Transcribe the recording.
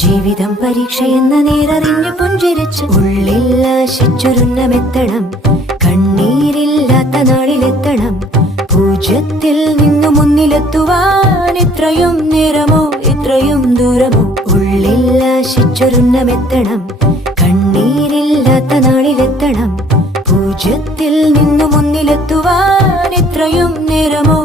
ജീവിതം പരീക്ഷയെന്ന നേരറിഞ്ഞു പുഞ്ചിരിച്ച് ഉള്ളിൽ ആശിച്ചൊരുന്നമെത്തണം. കണ്ണീരില്ലാത്ത നാളിലെത്തണം. പൂജ്യത്തിൽ നിന്നു മുന്നിലെത്തുവാൻ ഇത്രയും നേരമോ ഇത്രയും ദൂരമോ? ഉള്ളിൽ ആശിച്ചൊരുന്നമെത്തണം. കണ്ണീരില്ലാത്ത നാളിലെത്തണം. പൂജ്യത്തിൽ നിന്നു മുന്നിലെത്തുവാൻ ഇത്രയും നേരമോ